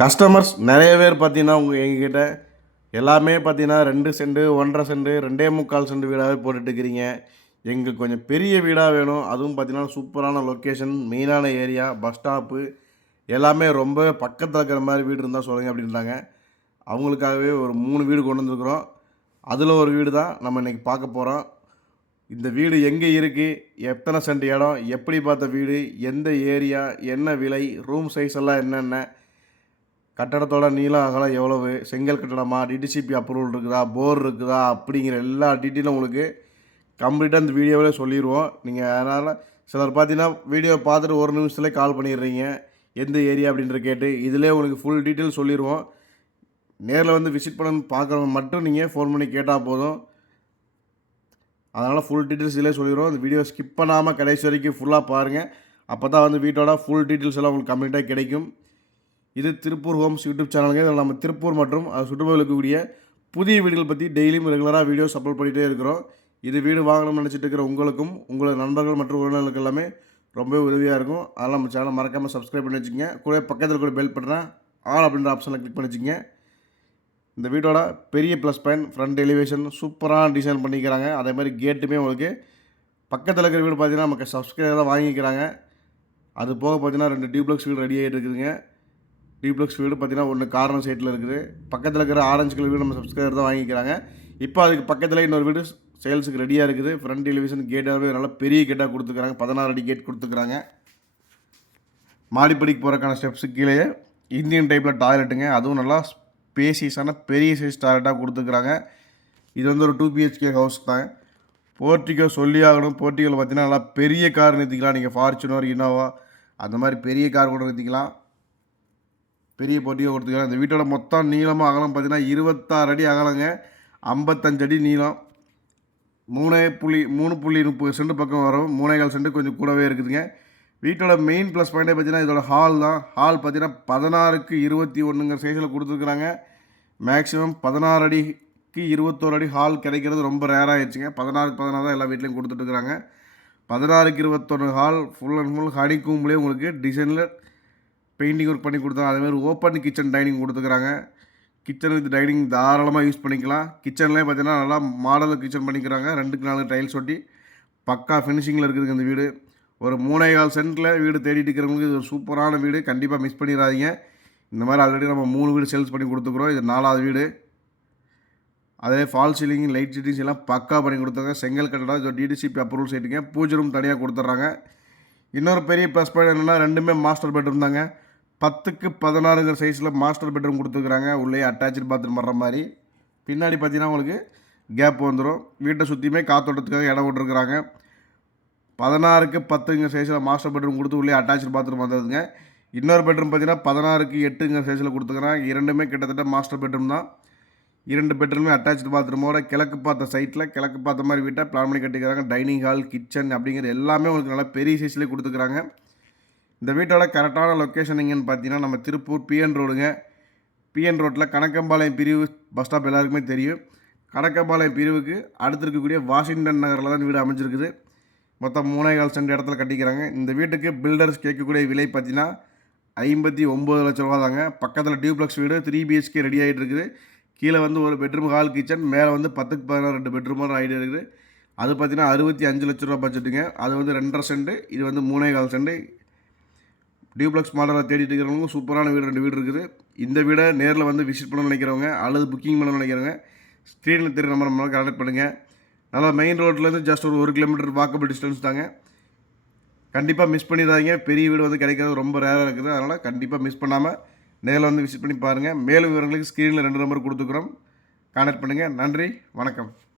Customers நிறைய பேர் பார்த்தீங்கன்னா உங்கள் எங்ககிட்ட எல்லாமே பார்த்தீங்கன்னா ரெண்டு செண்டு ஒன்றரை செண்டு ரெண்டே முக்கால் செண்டு வீடாகவே போட்டுட்ருக்கிறீங்க எங்களுக்கு கொஞ்சம் பெரிய வீடாக வேணும். அதுவும் பார்த்தீங்கன்னா சூப்பரான லொக்கேஷன் மெயினான ஏரியா பஸ் ஸ்டாப்பு எல்லாமே ரொம்ப பக்கத்தில் இருக்கிற மாதிரி வீடு இருந்தால் சொல்லுங்கள் அப்படின்றாங்க. அவங்களுக்காகவே ஒரு மூணு வீடு கொண்டு வந்துருக்குறோம். அதில் ஒரு வீடு தான் நம்ம இன்றைக்கி பார்க்க போகிறோம் இந்த வீடு எங்கே இருக்குது எத்தனை சென்ட் இடம்? எப்படி பார்த்த வீடு? எந்த ஏரியா என்ன விலை? ரூம் சைஸ் எல்லாம் என்னென்ன? கட்டடத்தோட நீளம் அகலம் எவ்வளவு? செங்கல் கட்டடமா? டிடிசிபி அப்ரூவல் இருக்குதா? போர் இருக்குதா? அப்படிங்கிற எல்லா டீட்டெயிலும் உங்களுக்கு கம்ப்ளீட்டாக இந்த வீடியோவிலே சொல்லிடுவோம் நீங்கள் அதனால் சிலர் பார்த்தீங்கன்னா வீடியோ பார்த்துட்டு ஒரு நிமிஷத்துலேயே கால் பண்ணிடுறீங்க. எந்த ஏரியா அப்படின்ற கேட்டு இதிலே உங்களுக்கு ஃபுல் டீட்டெயில் சொல்லிடுவோம் நேரில் வந்து விசிட் பண்ண பார்க்குறவங்க மட்டும் நீங்கள் ஃபோன் பண்ணி கேட்டால் போதும். அதனால் ஃபுல் டீட்டெயில்ஸ் இதிலே சொல்லிடுவோம் இந்த வீடியோ ஸ்கிப் பண்ணாமல் கடைசி வரைக்கும் ஃபுல்லாக பாருங்கள் அப்போ தான் வந்து வீட்டோட ஃபுல் டீட்டெயில்ஸ் எல்லாம் உங்களுக்கு கம்ப்ளீட்டாக கிடைக்கும். இது திருப்பூர் ஹோம்ஸ் யூடியூப் சேனலுங்க. இதில் நம்ம திருப்பூர் மற்றும் அது சுற்றுப்புறத்தில் இருக்கக்கூடிய புதிய வீடுகள் பற்றி டெய்லியும் ரெகுலராக வீடியோஸ் அப்லோட் பண்ணிகிட்டே இருக்கிறோம். இது வீடு வாங்கணும்னு நினச்சிட்டு இருக்கிற உங்களுக்கும் உங்களோட நண்பர்கள் மற்றும் உறவினர்களுக்கு எல்லாமே ரொம்பவே உதவியாக இருக்கும். அதெல்லாம் நம்ம சேனலை மறக்காமல் சப்ஸ்கிரைப் பண்ணி வச்சுக்கோங்க. கூட பக்கத்தில் கூட பெல் பண்ணுறேன் ஆல் அப்படின்ற ஆப்ஷனில் கிளிக் பண்ணி வச்சுக்கோங்க. இந்த வீட்டோட பெரிய ப்ளஸ் பாயிண்ட் ஃப்ரண்ட் எலிவேஷன் சூப்பராக டிசைன் பண்ணிக்கிறாங்க. அதே மாதிரி கேட்டுமே உங்களுக்கு பக்கத்தில் இருக்கிற வீடு பார்த்தீங்கன்னா நமக்கு சப்ஸ்கிரைபராக வாங்கிக்கிறாங்க. அது போக பார்த்தீங்கன்னா ரெண்டு டியூப்ளக்ஸ் வீடு ரெடி ஆகிட்டு இருக்குதுங்க. டியூப்ளக்ஸ் வீடு பார்த்தீங்கன்னா ஒன்று கார்னர் சைட்டில் இருக்குது. பக்கத்தில் இருக்கிற ஆரஞ்சு கலர் வீடு நம்ம சப்ஸ்கிரைபர் தான் வாங்கிக்கிறாங்க. இப்போ அதுக்கு பக்கத்தில் இன்னொரு வீடு சேல்ஸுக்கு ரெடியாக இருக்குது. ஃப்ரண்ட் டெலிவிஷன் கேட்டாகவே நல்லா பெரிய கேட்டாக கொடுத்துக்கிறாங்க. பதினாறு அடி கேட் கொடுத்துக்கிறாங்க. மாடிப்படிக்கு போகிறக்கான ஸ்டெப்ஸு கீழே இந்தியன் டைப்பில் டாய்லெட்டுங்க அதுவும் நல்லா ஸ்பேசியஸான பெரிய சைஸ் டாய்லெட்டாக கொடுத்துக்கிறாங்க. இது வந்து ஒரு டூ பிஹெச்கே ஹவுஸ் தான். போர்ட்டிகோ சொல்லி ஆகணும். போர்ட்டிகோவில் பார்த்தீங்கன்னா நல்லா பெரிய கார் நிறுத்திக்கலாம். நீங்கள் ஃபார்ச்சுனர் இனோவா அந்த மாதிரி பெரிய கார் கூட நிறுத்திக்கலாம். பெரிய போட்டியாக கொடுத்துக்கலாம் இந்த வீட்டோட மொத்தம் நீளமாக அகலம் பார்த்தீங்கன்னா இருபத்தாறு அடி அகலங்க. ஐம்பத்தஞ்சு அடி நீளம். மூணே புள்ளி மூணு புள்ளி முப்பது சென்ட் பக்கம் வரும். மூணேகால் சென்ட் கொஞ்சம் கூடவே இருக்குதுங்க. வீட்டோட மெயின் ப்ளஸ் பாயிண்டே பார்த்தீங்கன்னா இதோட ஹால் தான். ஹால் பார்த்தீங்கன்னா பதினாறுக்கு இருபத்தி ஒன்றுங்கிற சைஸில் கொடுத்துருக்குறாங்க. மேக்ஸிமம் பதினாறு அடிக்கு இருபத்தோரு அடி ஹால் கிடைக்கிறது ரொம்ப ரேராக ஆயிடுச்சுங்க. பதினாறுக்கு பதினாறு தான் எல்லா வீட்லேயும் கொடுத்துட்ருக்குறாங்க பதினாறுக்கு இருபத்தொன்று hall full and full honey உங்களுக்கு டிசைனில் பெயிண்டிங் ஒர்க் பண்ணி கொடுத்தாங்க அதேமாதிரி ஓப்பன் கிச்சன் டைனிங் கொடுத்துக்கிறாங்க. கிச்சன் வித் டைனிங் தாராளமாக யூஸ் பண்ணிக்கலாம். கிச்சன்லேயே பார்த்தீங்கன்னா நல்லா மாடலில் கிச்சன் பண்ணிக்கிறாங்க. ரெண்டுக்கு நாலு டைல்ஸ் ஒட்டி பக்கா ஃபினிஷிங்கில் இருக்குதுங்க இந்த வீடு. ஒரு மூணே கால் சென்ட்டில் வீடு தேடிட்டு இருக்கிறவங்களுக்கு இது ஒரு சூப்பரான வீடு. கண்டிப்பாக மிஸ் பண்ணிடாதீங்க. இந்த மாதிரி ஆல்ரெடி நம்ம மூணு வீடு சேல்ஸ் பண்ணி கொடுத்துக்குறோம். இது நாலாவது வீடு. அதே ஃபால் சீலிங் லைட் சீட்டிங்ஸ் எல்லாம் பக்கா பண்ணி கொடுத்தாங்க செங்கல் கட்டடம் இது டிடிசிபி அப்ரூவல் சைட்டுங்க பூஜை ரூம் தனியாக கொடுத்துட்றாங்க. இன்னொரு பெரிய ப்ளஸ் பாயிண்ட் என்னென்னா ரெண்டுமே மாஸ்டர் பெட்ரூம் தாங்க. பத்துக்கு பதினாறுங்கிற சைஸில் மாஸ்டர் பெட்ரூம் கொடுத்துருக்குறாங்க. உள்ளே அட்டாச்சு பாத்ரூம் வர்ற மாதிரி. பின்னாடி பார்த்தீங்கன்னா உங்களுக்கு கேப் வந்துடும் வீட்டை சுற்றியுமே காத்தோட்டத்துக்காக இடம் விட்டுருக்குறாங்க. பதினாறுக்கு பத்துங்கிற சைஸில் மாஸ்டர் பெட்ரூம் கொடுத்து உள்ளே அட்டாச்சு பாத்ரூம் வந்ததுங்க. இன்னொரு பெட்ரூம் பார்த்தீங்கன்னா பதினாறுக்கு எட்டுங்கிற சைஸில் கொடுத்துக்கிறாங்க இரண்டுமே கிட்டத்தட்ட மாஸ்டர் பெட்ரூம் தான். இரண்டு பெட்ரூமே அட்டாச்சு பாத்ரூமோட கிழக்கு பார்த்த சைட்டில் கிழக்கு பார்த்த மாதிரி வீட்டை பிளான் பண்ணி கட்டிக்கிறாங்க. டைனிங் ஹால் கிச்சன் அப்படிங்கிற எல்லாமே உங்களுக்கு நல்லா பெரிய சைஸ்லேயே கொடுத்துக்கிறாங்க இந்த வீட்டோட கரெக்டான லொக்கேஷன் எங்கேன்னு பார்த்தீங்கன்னா நம்ம திருப்பூர் பிஎன் ரோடுங்க பிஎன் ரோட்டில் கணக்கம்பாளையம் பிரிவு பஸ் ஸ்டாப் எல்லாருக்குமே தெரியும். கணக்கம்பாளையம் பிரிவுக்கு அடுத்து இருக்கக்கூடிய வாஷிங்டன் நகரில் தான் வீடு அமைஞ்சிருக்குது. மொத்தம் மூணே கால் சென்ட் இடத்துல கட்டிக்கிறாங்க. இந்த வீட்டுக்கு பில்டர்ஸ் கேட்கக்கூடிய விலை பார்த்தீங்கன்னா ஐம்பத்தி ஒம்பது லட்ச ரூபா தாங்க. பக்கத்தில் டியூப்ளக்ஸ் வீடு த்ரீ பிஹெச்கே ரெடி ஆகிட்டு இருக்குது. கீழே வந்து ஒரு பெட்ரூம் ஹால் கிச்சன் மேலே வந்து பத்துக்கு பதினாறு ரெண்டு பெட்ரூமான ஐடியா இருக்குது. அது பார்த்தீங்கன்னா அறுபத்தி அஞ்சு லட்ச ரூபா பட்ஜெட்டுங்க அது வந்து ரெண்டரை சென்ட் இது வந்து மூணே கால் சென்ட். டியூப்ளக்ஸ் மாடலாக தேடிட்டு இருக்கிறவங்க சூப்பரான வீடு ரெண்டு வீடு இருக்குது. இந்த வீடை நேரில் வந்து விசிட் பண்ணணும்னு நினைக்கிறவங்க அல்லது புக்கிங் பண்ணணும்னு நினைக்கிறவங்க ஸ்க்ரீனில் தெரிய நம்பர் நம்மளால் கான்டாக்ட் பண்ணுங்கள் நல்லா மெயின் ரோட்லேருந்து ஜஸ்ட் ஒரு ஒரு கிலோமீட்டர் வாக்கபிள் டிஸ்டன்ஸ் தாங்க. கண்டிப்பாக மிஸ் பண்ணிடாதீங்க. பெரிய வீடு வந்து கிடைக்கிறது ரொம்ப ரேராக இருக்குது. அதனால் கண்டிப்பாக மிஸ் பண்ணாமல் நேரில் வந்து விசிட் பண்ணி பாருங்கள் மேலும் விவரங்களுக்கு ஸ்க்ரீனில் ரெண்டு நம்பர் கொடுத்துக்குறோம் கான்டாக்ட் பண்ணுங்கள் நன்றி. வணக்கம்.